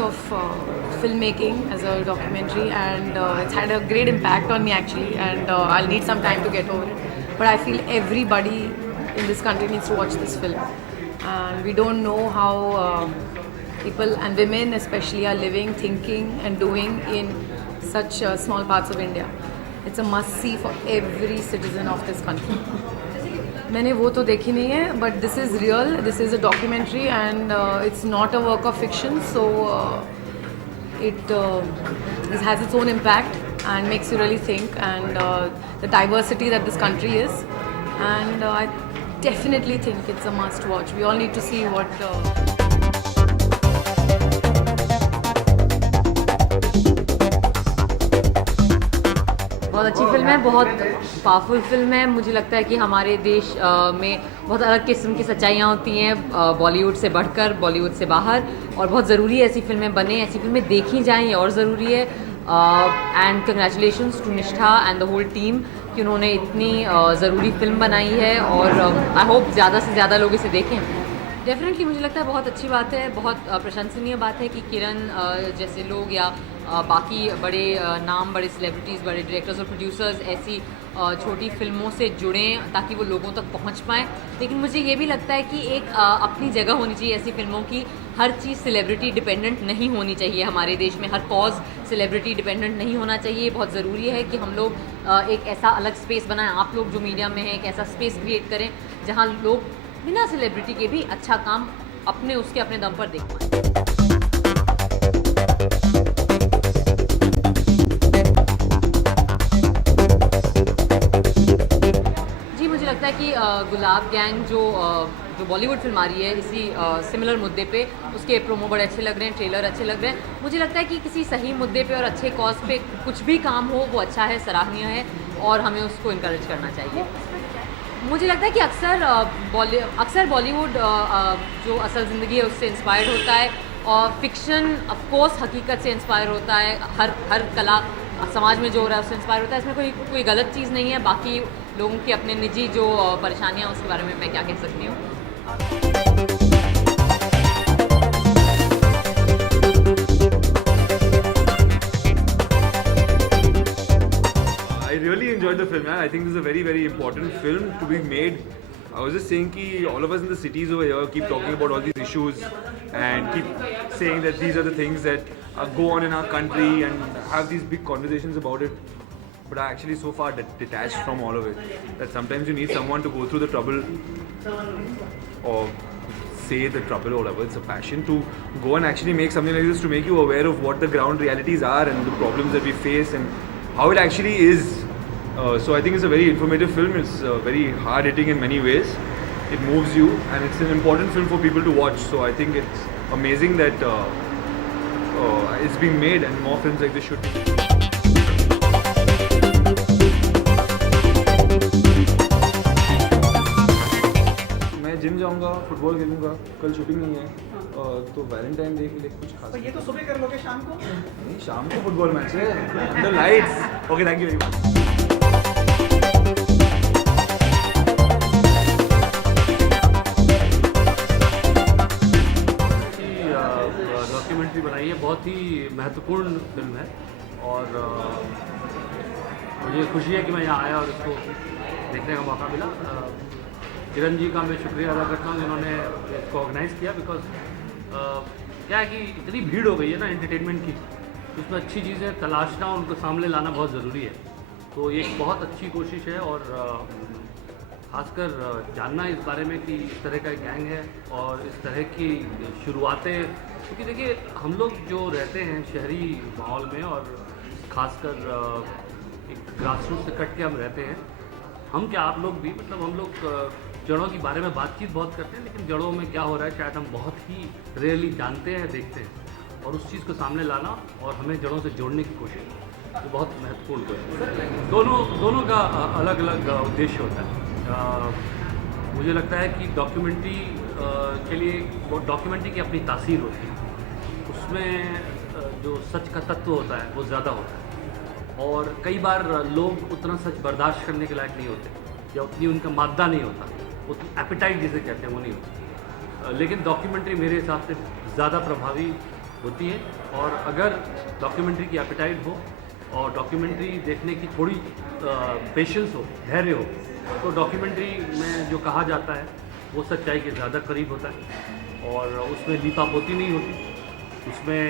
of filmmaking as a documentary, and it's had a great impact on me actually, and I'll need some time to get over it. But I feel everybody in this country needs to watch this film, and we don't know how people and women especially are living, thinking and doing in such small parts of India. It's a must see for every citizen of this country. मैंने वो तो देखी नहीं है, but this is real, this is a documentary, and it's not a work of fiction, so it has its own impact and makes you really think, and the diversity that this country is, and I definitely think it's a must watch. We all need to see what बहुत अच्छी film है, बहुत powerful film है। मुझे लगता है कि हमारे देश में बहुत अलग किस्म की सच्चाइयाँ होती हैं, बॉलीवुड से बढ़कर, बॉलीवुड से बाहर, और बहुत ज़रूरी है ऐसी फिल्में बने, ऐसी फिल्में देखी जाएँ, ये और ज़रूरी है। एंड कंग्रेचुलेशंस टू निष्ठा एंड द होल टीम कि उन्होंने इतनी ज़रूरी फिल्म बनाई है, और आई होप ज़्यादा से ज़्यादा लोग इसे देखें। डेफिनेटली मुझे लगता है बहुत अच्छी बात है, बहुत प्रशंसनीय बात है कि किरण जैसे लोग या बाकी बड़े नाम, बड़े सेलिब्रिटीज़, बड़े डायरेक्टर्स और प्रोड्यूसर्स ऐसी छोटी फिल्मों से जुड़ें ताकि वो लोगों तक पहुंच पाएँ। लेकिन मुझे ये भी लगता है कि एक अपनी जगह होनी चाहिए ऐसी फिल्मों की। हर चीज़ सेलिब्रिटी डिपेंडेंट नहीं होनी चाहिए हमारे देश में, हर कॉज सेलिब्रिटी डिपेंडेंट नहीं होना चाहिए। बहुत ज़रूरी है कि हम लोग एक ऐसा अलग स्पेस बनाएं, आप लोग जो मीडिया में हैं एक ऐसा स्पेस क्रिएट करें जहाँ लोग बिना सेलिब्रिटी के भी अच्छा काम अपने दम पर देख पाएँ। जी, मुझे लगता है कि गुलाब गैंग जो बॉलीवुड फिल्म आ रही है इसी सिमिलर मुद्दे पे, उसके प्रोमो बड़े अच्छे लग रहे हैं, ट्रेलर अच्छे लग रहे हैं। मुझे लगता है कि किसी सही मुद्दे पे और अच्छे कॉज पे कुछ भी काम हो वो अच्छा है, सराहनीय है, और हमें उसको इनकरेज करना चाहिए। मुझे लगता है कि अक्सर बॉलीवुड जो असल ज़िंदगी है उससे इंस्पायर्ड होता है, और फिक्शन ऑफ कोर्स हकीकत से इंस्पायर होता है। हर कला समाज में जो हो रहा है उससे इंस्पायर होता है, इसमें कोई गलत चीज़ नहीं है। बाकी लोगों की अपने निजी जो परेशानियाँ उसके बारे में मैं क्या कह सकती हूँ। I really enjoyed the film, man. I think this is a very, very important film to be made. I was just saying that all of us in the cities over here keep talking about all these issues and keep saying that these are the things that go on in our country and have these big conversations about it. But I actually so far detached from all of it that sometimes you need someone to go through the trouble or say the trouble or whatever. It's a passion to go and actually make something like this, to make you aware of what the ground realities are and the problems that we face and how it actually is. So I think it's a very informative film. It's very hard hitting in many ways. It moves you, and it's an important film for people to watch. So I think it's amazing that it's being made, and more films like this should be. मैं gym जाऊंगा, football खेलूंगा, कल shooting नहीं है, तो Valentine day के लिए कुछ खास। ये तो सुबह कर लोगे, शाम को नहीं, शाम को फुटबॉल मैच है, under lights. Okay, thank you very much. Documentary बनाई है, बहुत ही महत्वपूर्ण फिल्म है, और मुझे खुशी है कि मैं यहाँ आया और इसको देखने का मौका मिला। किरण जी का मैं शुक्रिया अदा करता हूँ जिन्होंने इसको ऑर्गेनाइज़ किया, बिकॉज क्या है कि इतनी भीड़ हो गई है ना एंटरटेनमेंट की, उसमें अच्छी चीज़ें तलाशना, उनको सामने लाना बहुत ज़रूरी है। तो ये एक बहुत अच्छी कोशिश है, और खासकर जानना इस बारे में कि इस तरह का गैंग है और इस तरह की शुरुआतें, क्योंकि देखिए हम लोग जो रहते हैं शहरी माहौल में, और ख़ासकर एक ग्रासरूट से कट के हम रहते हैं, हम क्या आप लोग भी, मतलब हम लोग जड़ों के बारे में बातचीत बहुत करते हैं, लेकिन जड़ों में क्या हो रहा है शायद हम बहुत ही रेयरली जानते हैं, देखते हैं, और उस चीज़ को सामने लाना और हमें जड़ों से जोड़ने की कोशिश, तो बहुत महत्वपूर्ण कोशिश है। दोनों का अलग अलग उद्देश्य होता है। मुझे लगता है कि डॉक्यूमेंट्री के लिए वो डॉक्यूमेंट्री की अपनी तासीर होती है, उसमें जो सच का तत्व होता है वो ज़्यादा होता है, और कई बार लोग उतना सच बर्दाश्त करने के लायक नहीं होते, या उतनी उनका मादा नहीं होता, उतनी एपिटाइट जिसे कहते हैं वो नहीं होती। लेकिन डॉक्यूमेंट्री मेरे हिसाब से ज़्यादा प्रभावी होती है। और अगर डॉक्यूमेंट्री की एपेटाइट हो और डॉक्यूमेंट्री देखने की थोड़ी पेशेंस हो, धैर्य हो, तो डॉक्यूमेंट्री में जो कहा जाता है वो सच्चाई के ज़्यादा करीब होता है और उसमें लीपापोती नहीं होती, उसमें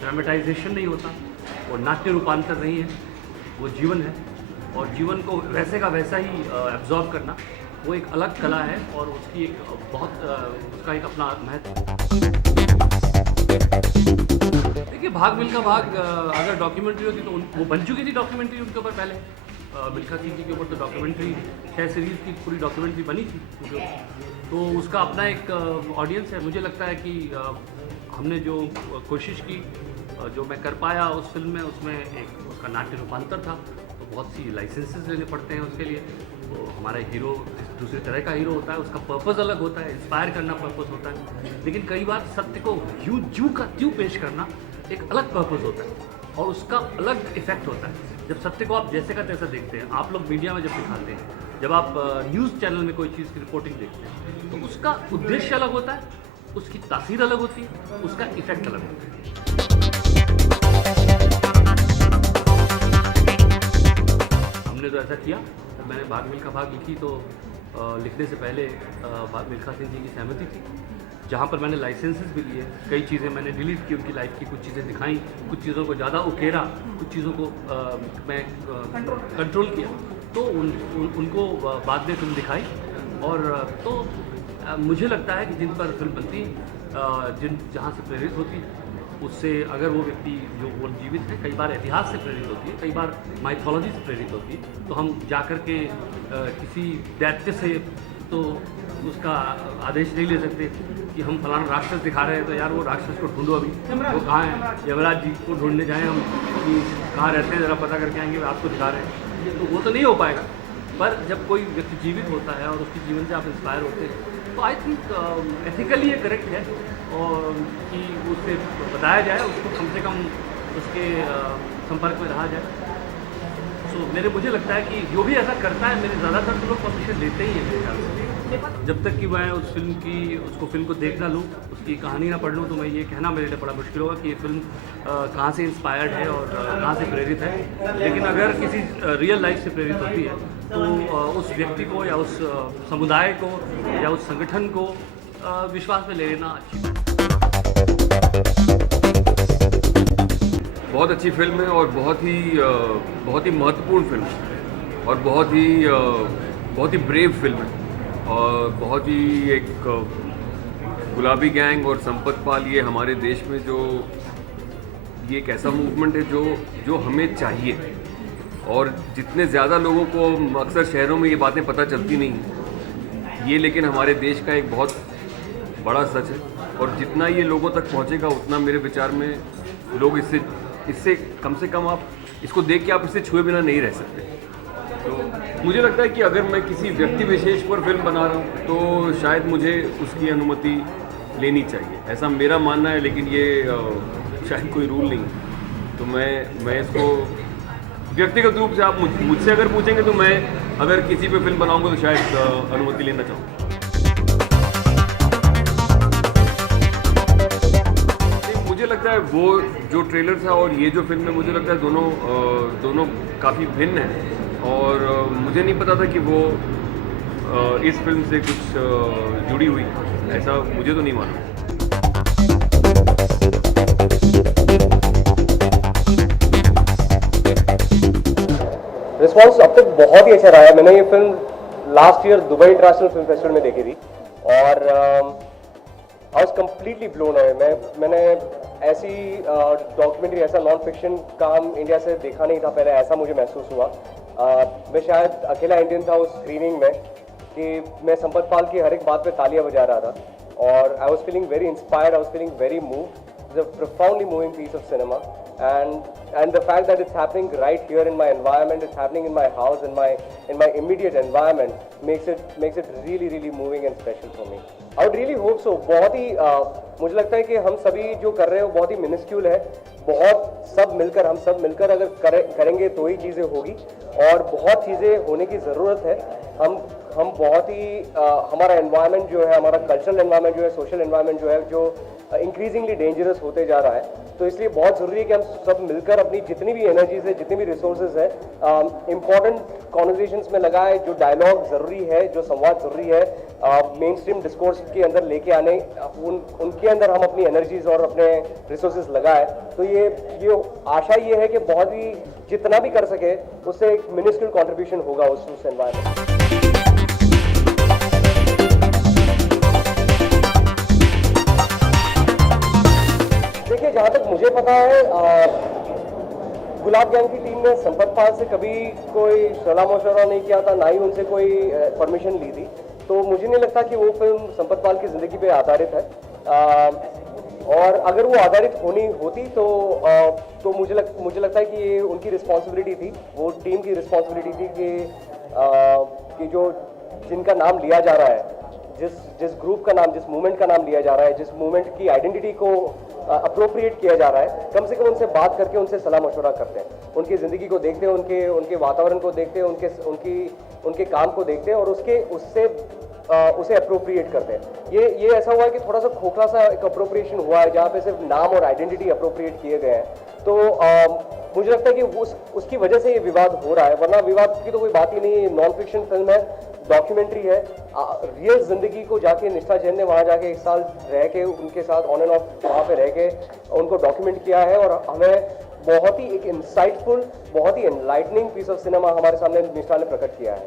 ड्रामेटाइजेशन नहीं होता, वो नाट्य रूपांतर नहीं है, वो जीवन है। और जीवन को वैसे का वैसा ही एब्जॉर्ब करना वो एक अलग कला है और उसकी एक बहुत उसका एक अपना महत्व। देखिए भाग मिल्खा भाग अगर डॉक्यूमेंट्री होती तो वो बन चुकी थी डॉक्यूमेंट्री उनके ऊपर पहले। मिल्खा सिंह जी के ऊपर तो डॉक्यूमेंट्री 6 सीरीज़ की पूरी डॉक्यूमेंट्री बनी थी उनके ऊपर। तो उसका अपना एक ऑडियंस है। मुझे लगता है कि हमने जो कोशिश की, जो मैं कर पाया उस फिल्म में, उसमें एक उसका नाट्य रूपांतर था। तो बहुत सी लाइसेंसेस लेने पड़ते हैं उसके लिए। तो हमारा हीरो दूसरे तरह का हीरो होता है, उसका पर्पज़ अलग होता है, इंस्पायर करना पर्पज़ होता है। लेकिन कई बार सत्य को यूं का त्यों पेश करना एक अलग पर्पज़ होता है और उसका अलग इफेक्ट होता है। जब सत्य को आप जैसे का तैसा देखते हैं, आप लोग मीडिया में जब दिखाते हैं, जब आप न्यूज़ चैनल में कोई चीज़ की रिपोर्टिंग देखते हैं, तो उसका उद्देश्य अलग होता है, उसकी तासीर अलग होती है, उसका इफेक्ट अलग होता है। हमने तो ऐसा किया। जब मैंने भाग मिल्खा भाग लिखी तो लिखने से पहले मिल्खा सिंह जी की सहमति थी, जहाँ पर मैंने लाइसेंसेस भी लिए। कई चीज़ें मैंने डिलीट की उनकी लाइफ की, कुछ चीज़ें दिखाई, कुछ चीज़ों को ज़्यादा उकेरा, कुछ चीज़ों को मैं कंट्रोल किया। तो उनको बाद में फिल्म दिखाई और तो मुझे लगता है कि जिन पर फिल्म बनती, जहाँ से प्रेरित होती, उससे अगर वो व्यक्ति जो वो जीवित है, कई बार इतिहास से प्रेरित होती है, कई बार माइथोलॉजी से प्रेरित होती है, तो हम जा कर के किसी दैत्य से तो उसका आदेश नहीं ले सकते कि हम फलाना राक्षस दिखा रहे हैं तो यार वो राक्षस को ढूंढो, अभी वो कहाँ है, यमराज जी को ढूंढने जाएं हम कि कहाँ रहते हैं, ज़रा पता करके आएंगे, आपको दिखा रहे हैं, तो वो तो नहीं हो पाएगा। पर जब कोई व्यक्ति जीवित होता है और उसके जीवन से आप इंस्पायर होते हैं, तो आई थिंक एथिकली ये करेक्ट है और कि उससे बताया जाए, उसको कम से कम उसके संपर्क में रहा जाए। सो मुझे लगता है कि जो भी ऐसा करता है, मेरे ज़्यादातर तो लोग परमिशन लेते ही हैं मेरे ख्याल से। जब तक कि मैं उस फिल्म को देख ना लूँ, उसकी कहानी ना पढ़ लूँ, तो मैं ये कहना मेरे लिए बड़ा मुश्किल होगा कि ये फिल्म कहाँ से इंस्पायर्ड है और कहाँ से प्रेरित है। लेकिन अगर किसी रियल लाइफ से प्रेरित होती है तो उस व्यक्ति को या उस समुदाय को या उस संगठन को विश्वास में ले लेना अच्छी बात। बहुत अच्छी फिल्म है और बहुत ही महत्वपूर्ण फिल्म है और बहुत ही ब्रेव फिल्म है और बहुत ही एक गुलाबी गैंग और संपत पाल, ये हमारे देश में जो ये एक ऐसा मूवमेंट है जो हमें चाहिए। और जितने ज़्यादा लोगों को अक्सर शहरों में ये बातें पता चलती नहीं ये, लेकिन हमारे देश का एक बहुत बड़ा सच है और जितना ये लोगों तक पहुँचेगा उतना मेरे विचार में लोग इससे कम से कम आप इसको देख के आप इससे छुए बिना नहीं रह सकते। तो मुझे लगता है कि अगर मैं किसी व्यक्ति विशेष पर फिल्म बना रहा हूँ तो शायद मुझे उसकी अनुमति लेनी चाहिए, ऐसा मेरा मानना है। लेकिन ये शायद कोई रूल नहीं, तो मैं इसको व्यक्तिगत रूप से आप मुझसे अगर पूछेंगे तो मैं अगर किसी पे फिल्म बनाऊंगा तो शायद अनुमति लेना चाहूँगा। मुझे लगता है वो जो ट्रेलर था और ये जो फिल्म है, मुझे लगता है दोनों काफ़ी भिन्न हैं और मुझे नहीं पता था कि वो इस फिल्म से कुछ जुड़ी हुई, ऐसा मुझे तो नहीं मालूम। रिस्पॉन्स अब तक बहुत ही अच्छा रहा है। मैंने ये film last year Dubai international film festival में देखी थी और I was completely blown away. मैंने ऐसी डॉक्यूमेंट्री, ऐसा नॉन फिक्शन काम इंडिया से देखा नहीं था पहले, ऐसा मुझे महसूस हुआ। मैं शायद अकेला इंडियन था उस स्क्रीनिंग में कि मैं संपत पाल की हर एक बात पे तालियां बजा रहा था और I was feeling very inspired, I was feeling very moved. It's a profoundly moving piece of cinema, and the fact that it's happening right here in my environment, it's happening in my house, in my immediate environment, makes it really moving and special for me. I would really hope so. बहुत ही मुझे लगता है कि हम सभी जो कर रहे हैं वो बहुत ही मिनिस्क्यूल है। हम सब मिलकर अगर करेंगे तो ही चीज़ें होगी और बहुत चीज़ें होने की ज़रूरत है। हम बहुत ही हमारा एनवायरनमेंट जो है, हमारा कल्चरल एनवायरनमेंट जो है, सोशल एनवायरनमेंट जो है, जो इंक्रीजिंगली डेंजरस होते जा रहा है। तो इसलिए बहुत ज़रूरी है कि हम सब मिलकर अपनी जितनी भी एनर्जीज है, जितनी भी रिसोर्सेज है, इम्पॉर्टेंट कॉन्वर्जेशंस में लगाए, जो डायलॉग ज़रूरी है, जो संवाद ज़रूरी है, मेन स्ट्रीम डिस्कोर्स के अंदर लेके आने, उनके अंदर हम अपनी एनर्जीज और अपने रिसोर्सेज लगाए। तो ये आशा ये है कि बहुत ही जितना भी कर सके उससे एक मिनिस्ट्रियल कॉन्ट्रीब्यूशन होगा उस एनवायरनमेंट। देखिए, जहाँ तक मुझे पता है, गुलाब गैंग की टीम ने संपत पाल से कभी कोई सलाह मशवरा नहीं किया था, ना ही उनसे कोई परमिशन ली थी। तो मुझे नहीं लगता कि वो फिल्म संपत पाल की ज़िंदगी पे आधारित है। और अगर वो आधारित होती तो मुझे लगता है कि ये उनकी रिस्पॉन्सिबिलिटी थी, वो टीम की रिस्पॉन्सिबिलिटी थी कि जो जिनका नाम लिया जा रहा है, जिस ग्रुप का नाम, जिस मूवमेंट का नाम लिया जा रहा है, जिस मूवमेंट की आइडेंटिटी को अप्रोप्रिएट किया जा रहा है, कम से कम उनसे बात करके उनसे सलाह मशवरा करते हैं, उनकी ज़िंदगी को देखते हैं, उनके वातावरण को देखते हैं, उनके काम को देखते हैं और उसे अप्रोप्रिएट करते हैं। ये ऐसा हुआ है कि थोड़ा सा खोखला सा एक अप्रोप्रिएशन हुआ है, जहाँ पे सिर्फ नाम और आइडेंटिटी अप्रोप्रिएट किए गए हैं। तो मुझे लगता है कि उसकी वजह से ये विवाद हो रहा है, वरना विवाद की तो कोई बात ही नहीं है। नॉन फिक्शन फिल्म है, डॉक्यूमेंट्री है, रियल जिंदगी को जाके निष्ठा जैन ने वहाँ जाके 1 साल रह के उनके साथ ऑन एंड ऑफ वहाँ पे रह के उनको डॉक्यूमेंट किया है और हमें बहुत ही एक इंसाइटफुल, बहुत ही एनलाइटनिंग पीस ऑफ सिनेमा हमारे सामने निष्ठा ने प्रकट किया है।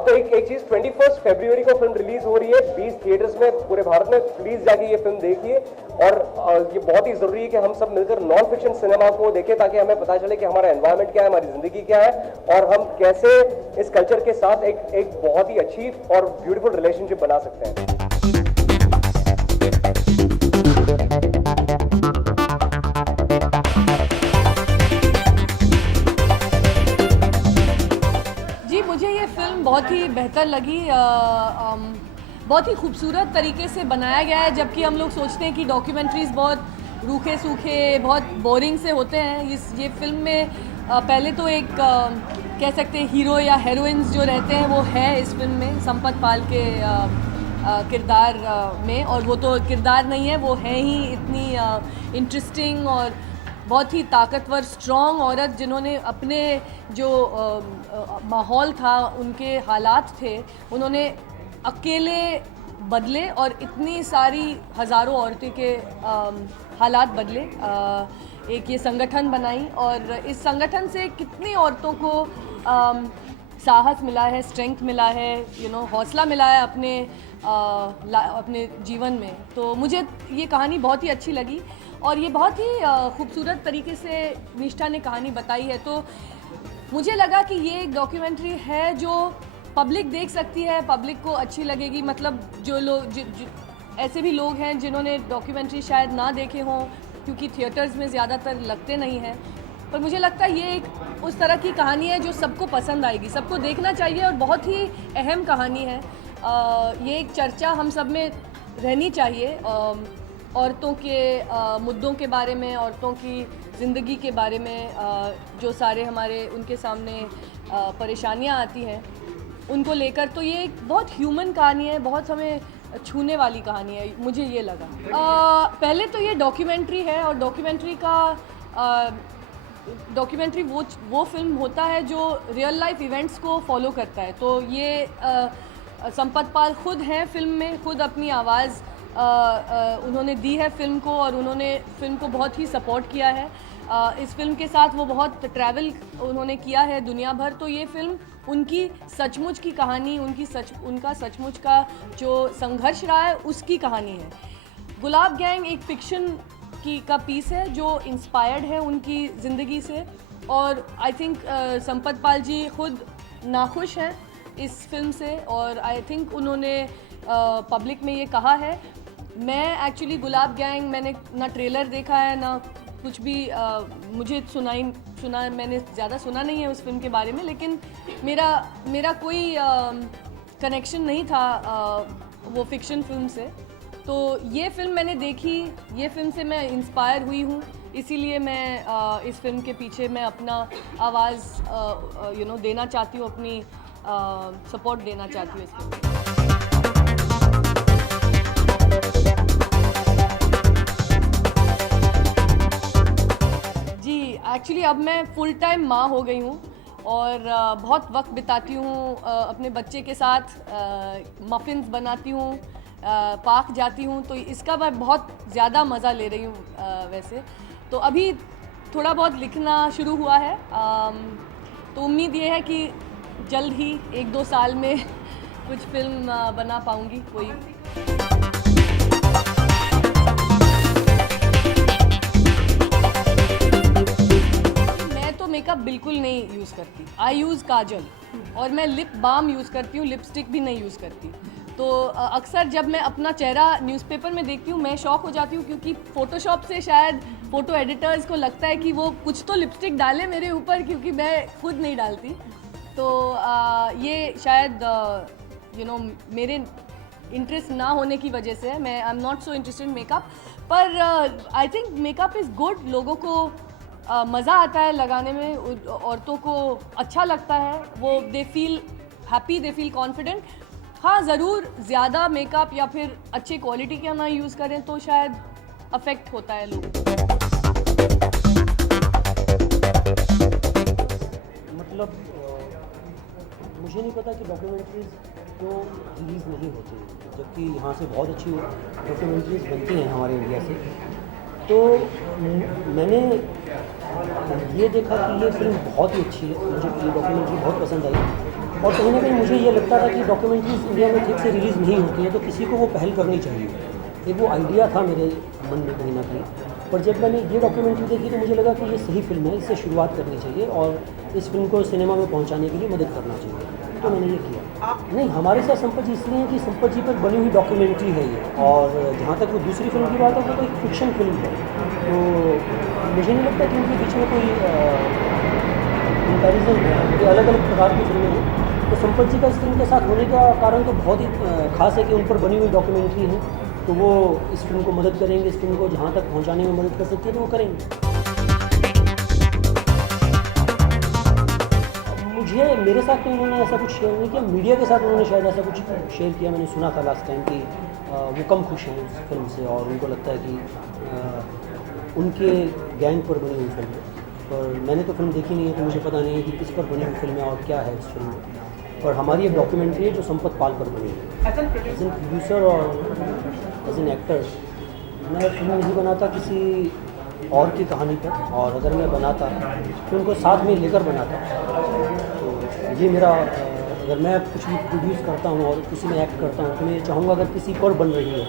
तो एक चीज़, 21 फरवरी को फिल्म रिलीज हो रही है 20 थिएटर्स में पूरे भारत में। प्लीज़ जाके ये फिल्म देखिए और ये बहुत ही ज़रूरी है कि हम सब मिलकर नॉन फिक्शन सिनेमा को देखें, ताकि हमें पता चले कि हमारा एनवायरनमेंट क्या है, हमारी ज़िंदगी क्या है और हम कैसे इस कल्चर के साथ एक बहुत ही अच्छी और ब्यूटीफुल रिलेशनशिप बना सकते हैं। मुझे ये फिल्म बहुत ही बेहतर लगी, बहुत ही खूबसूरत तरीके से बनाया गया है। जबकि हम लोग सोचते हैं कि डॉक्यूमेंट्रीज़ बहुत रूखे सूखे, बहुत बोरिंग से होते हैं, ये फिल्म में पहले तो एक कह सकते हैं हीरो या हीरोइंस जो रहते हैं वो है इस फिल्म में संपत पाल के किरदार में, और वो तो किरदार नहीं है, वो है ही इतनी इंटरेस्टिंग और बहुत ही ताकतवर स्ट्रॉन्ग औरत, जिन्होंने अपने जो माहौल था, उनके हालात थे, उन्होंने अकेले बदले और इतनी सारी हज़ारों औरतें के हालात बदले। एक ये संगठन बनाई और इस संगठन से कितनी औरतों को साहस मिला है, स्ट्रेंथ मिला है, हौसला मिला है अपने जीवन में। तो मुझे ये कहानी बहुत ही अच्छी लगी और ये बहुत ही खूबसूरत तरीके से निष्ठा ने कहानी बताई है। तो मुझे लगा कि ये एक डॉक्यूमेंट्री है जो पब्लिक देख सकती है, पब्लिक को अच्छी लगेगी। मतलब जो लोग ऐसे भी लोग हैं जिन्होंने डॉक्यूमेंट्री शायद ना देखे हों, क्योंकि थिएटर्स में ज़्यादातर लगते नहीं हैं, पर मुझे लगता है ये एक उस तरह की कहानी है जो सबको पसंद आएगी, सबको देखना चाहिए और बहुत ही अहम कहानी है। ये एक चर्चा हम सब में रहनी चाहिए, औरतों के मुद्दों के बारे में, औरतों की ज़िंदगी के बारे में, जो सारे हमारे उनके सामने परेशानियां आती हैं उनको लेकर। तो ये एक बहुत ह्यूमन कहानी है, बहुत हमें छूने वाली कहानी है, मुझे ये लगा। पहले तो ये डॉक्यूमेंट्री है और डॉक्यूमेंट्री वो फिल्म होता है जो रियल लाइफ इवेंट्स को फॉलो करता है। तो ये संपत पाल खुद हैं फिल्म में, खुद अपनी आवाज़ उन्होंने दी है फिल्म को और उन्होंने फिल्म को बहुत ही सपोर्ट किया है। इस फिल्म के साथ वो बहुत ट्रैवल उन्होंने किया है दुनिया भर। तो ये फिल्म उनकी सचमुच की कहानी, उनका सचमुच का जो संघर्ष रहा है उसकी कहानी है। गुलाब गैंग एक फिक्शन का पीस है जो इंस्पायर्ड है उनकी ज़िंदगी से, और आई थिंक संपत पाल जी खुद नाखुश हैं इस फिल्म से, और आई थिंक उन्होंने पब्लिक में ये कहा है। मैं एक्चुअली गुलाब गैंग मैंने ना ट्रेलर देखा है ना कुछ भी मुझे सुना मैंने ज़्यादा सुना नहीं है उस फिल्म के बारे में, लेकिन मेरा कोई कनेक्शन नहीं था वो फिक्शन फिल्म से। तो ये फिल्म मैंने देखी, ये फिल्म से मैं इंस्पायर हुई हूँ, इसीलिए मैं इस फिल्म के पीछे मैं अपना आवाज़ देना चाहती हूँ, अपनी सपोर्ट देना चाहती हूँ इसको। जी एक्चुअली अब मैं फुल टाइम माँ हो गई हूँ और बहुत वक्त बिताती हूँ अपने बच्चे के साथ, मफ़िन्स बनाती हूँ, पार्क जाती हूँ, तो इसका मैं बहुत ज़्यादा मज़ा ले रही हूँ वैसे। तो अभी थोड़ा बहुत लिखना शुरू हुआ है, तो उम्मीद ये है कि जल्द ही 1-2 साल में कुछ फिल्म बना पाऊँगी कोई। मेकअप बिल्कुल नहीं यूज़ करती, आई यूज़ काजल और मैं लिप बाम यूज़ करती हूँ, लिपस्टिक भी नहीं यूज़ करती। तो अक्सर जब मैं अपना चेहरा न्यूज़पेपर में देखती हूँ मैं शॉक हो जाती हूँ, क्योंकि फ़ोटोशॉप से शायद फ़ोटो एडिटर्स को लगता है कि वो कुछ तो लिपस्टिक डाले मेरे ऊपर, क्योंकि मैं खुद नहीं डालती। तो ये शायद मेरे इंटरेस्ट ना होने की वजह से है। मैं I am not so interested in makeup, पर I think makeup is good, लोगों को मज़ा आता है लगाने में, औरतों को अच्छा लगता है, वो they feel happy, they feel confident. हाँ ज़रूर ज़्यादा मेकअप या फिर अच्छे क्वालिटी का ना यूज़ करें तो शायद अफेक्ट होता है लोगों को। मतलब मुझे नहीं पता कि डॉक्यूमेंट्रीज़ क्यों रिलीज़ नहीं होती, जबकि यहाँ से बहुत अच्छी डॉक्यूमेंट्रीज़ बनती हैं हमारे इंडिया से। तो मैंने ये देखा कि ये फिल्म बहुत ही अच्छी है, मुझे ये डॉक्यूमेंट्री बहुत पसंद आई, और कहीं ना कहीं मुझे ये लगता था कि डॉक्यूमेंट्रीज़ इंडिया में ठीक से रिलीज़ नहीं होती हैं, तो किसी को वो पहल करनी चाहिए। एक वो आइडिया था मेरे मन में कहीं ना कहीं, पर जब मैंने ये डॉक्यूमेंट्री देखी तो मुझे लगा कि ये सही फिल्म है, इससे शुरुआत करनी चाहिए और इस फिल्म को सिनेमा में पहुँचाने के लिए मदद करना चाहिए, तो मैंने ये किया। नहीं, हमारे साथ संपत जी इसलिए है कि संपत जी पर बनी हुई डॉक्यूमेंट्री है ये, और जहाँ तक वो दूसरी फिल्म की बात है वो तो एक फिक्शन फिल्म है, तो मुझे नहीं लगता कि उनके बीच में कोई कंपैरिजन है, ये अलग अलग प्रकार की फिल्में हैं। तो संपत जी का इस फिल्म के साथ होने का कारण तो बहुत ही खास है कि उन पर बनी हुई डॉक्यूमेंट्री है, तो वो इस फिल्म को मदद करेंगे, इस फिल्म को जहाँ तक पहुँचाने में मदद कर सकती है तो वो करेंगे। मुझे मेरे साथ तो उन्होंने ऐसा कुछ शेयर नहीं किया, मीडिया के साथ उन्होंने शायद ऐसा कुछ शेयर किया, मैंने सुना था लास्ट टाइम कि वो कम खुश हैं उस फिल्म से और उनको लगता है कि उनके गैंग पर बनी हुई फिल्म है। पर मैंने तो फिल्म देखी नहीं है, तो मुझे पता नहीं है कि किस पर बनी हुई फिल्म है और क्या है इस फिल्म में। और हमारी एक डॉक्यूमेंट्री है जो संपत पाल पर बनी है। एज एन प्रोड्यूसर और एज एन एक्टर मैं फिल्म नहीं बनाता किसी और की कहानी पर, और अगर मैं बनाता तो उनको साथ में लेकर बनाता। तो ये मेरा अगर मैं कुछ भी प्रोड्यूस करता हूँ और किसी में एक्ट करता हूँ तो मैं चाहूँगा अगर किसी पर बन रही है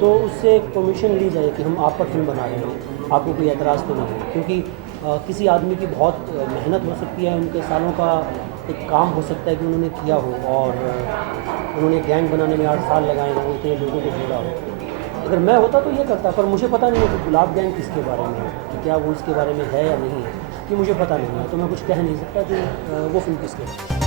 तो उससे परमिशन ली जाए कि हम आप पर फिल्म बना रहे हैं, आपको कोई एतराज़ तो नहीं है, क्योंकि किसी आदमी की बहुत मेहनत हो सकती है, उनके सालों का एक काम हो सकता है कि उन्होंने किया हो और उन्होंने गैंग बनाने में 8 साल लगाए हों, इतने लोगों को जोड़ा हो। अगर मैं होता तो ये करता, पर मुझे पता नहीं है कि गुलाब गैंग किसके बारे में है, कि क्या वो इसके बारे में है या नहीं है, कि मुझे पता नहीं है, तो मैं कुछ कह नहीं सकता कि वो फिल्म किसके है।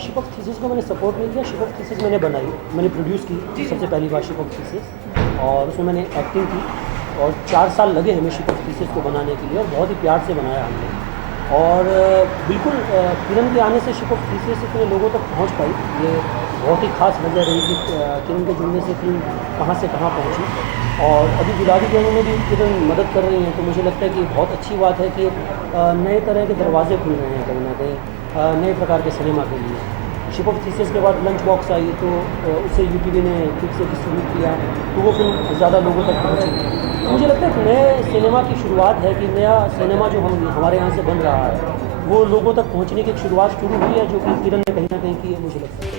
शिप ऑफ थीसिस को मैंने सपोर्ट नहीं किया, शिप ऑफ थीसिस मैंने बनाई, मैंने प्रोड्यूस की सबसे पहली बार शिप ऑफ थीसिस, और उसमें मैंने एक्टिंग की और 4 साल लगे हमें शिप ऑफ थीसिस को बनाने के लिए और बहुत ही प्यार से बनाया हमने। और बिल्कुल किरण के आने से शिप ऑफ थीसिस इतने लोगों तक पहुंच पाई, ये बहुत ही खास वजह रही कि किरण के जुड़ने से फिल्म कहाँ से कहाँ पहुंची। और अभी गुलाबी गैंग में भी किरण मदद कर रही हैं, तो मुझे लगता है कि बहुत अच्छी बात है कि नए तरह के दरवाजे खुल रहे हैं कहीं ना कहीं नए प्रकार के सिनेमा के लिए। शिप ऑफ थीसिस के बाद लंच बॉक्स आई, तो उसे यूटीवी ने ठीक से डिस्ट्रीब्यूट किया, तो वो फिल्म ज़्यादा लोगों तक पहुँची। तो मुझे लगता है कि नए सिनेमा की शुरुआत है कि नया सिनेमा जो हमारे यहाँ से बन रहा है वो लोगों तक पहुँचने की शुरुआत शुरू हुई है, जो कि किरण ने कहीं ना कहीं की है, मुझे लगता है।